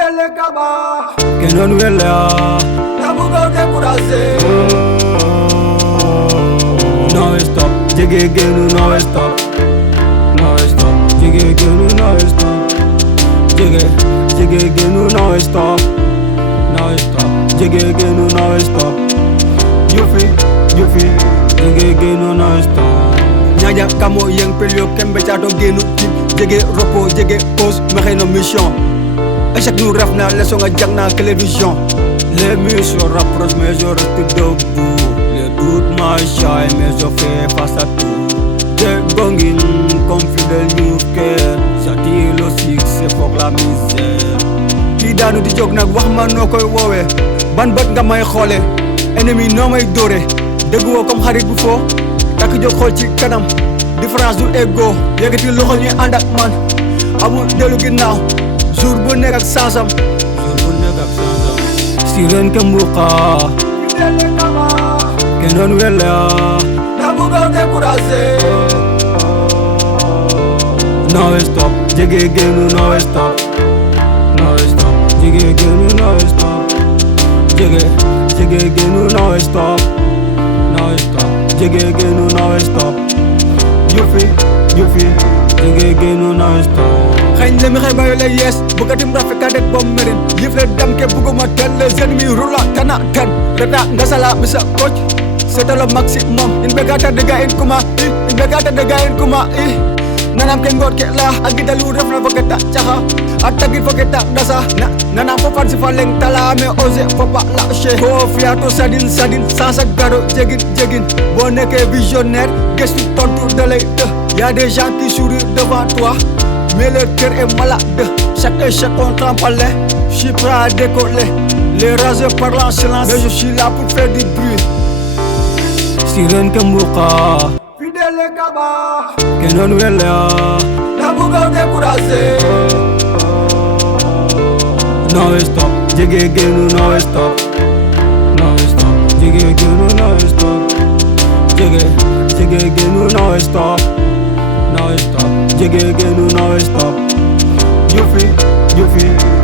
Fidèle Kaba Kenon Wella Nabugo découragé No stop Jege genu no stop No stop Jege genu no stop Jege genu no stop No stop Jege genu no stop Yufi Jege genu no stop Nyaja kamo yeng pelio kembe chato genu tip Jege repos jege pause mexe no mission Échec nous rêve na leçon nga jang na télévision. Les missions rapprochent mais je reste debout. Les doutes m'accaillent mais je fais face à tout. J'ai gongin comme fidèle ñuke j'attire le succès pour la misère. Kii daanu di jóg nag wax ma noo koy woowee ban bët nga may xoole ennemi noo may dóore dëgg woo comme xarit bu foo takk jóg xool ci kanam différence du ego yëkkati loxo ñuy ànd ak man amul dellu ginnaaw jour bu nekk ak sansam Siren Kembuka Fidèle Kaba Kenon Wella Nabugo découragé No stop Jege genu no stop No stop Jege genu no stop Jege genu no stop No stop Jege genu no stop Yufi Jege genu no stop xëy na mi xëy bayo lay yees bëggatim rafet ka det bom merin yëf la dem ke bëgguma tel les ennemis roula tana ten reta nga sala bi sa coach c'est le maximum in begata de ga in kuma in begata de ga in kuma nanam ke ngor ke la agidalu ref na bëggata caxa atagit fogeta dasa nanam fo fan si fa leng tala me ose fo ba la che ko fiato sadin sans garo jegin boo nekkee visionnaire gestu tontu da lay y'a des gens qui sourient devant toi mais le cœur est malade. Chaque échec on trempe. Je suis prêt à décoller. Les raseurs parlent en silence, mais je suis là pour faire du bruit. Siren Kembuka Fidèle Kaba Kenon Wella Nabugo découragé No stop Jege genu no stop No stop Jege genu no stop Jege genu no stop No stop Jege genu no stop Yufi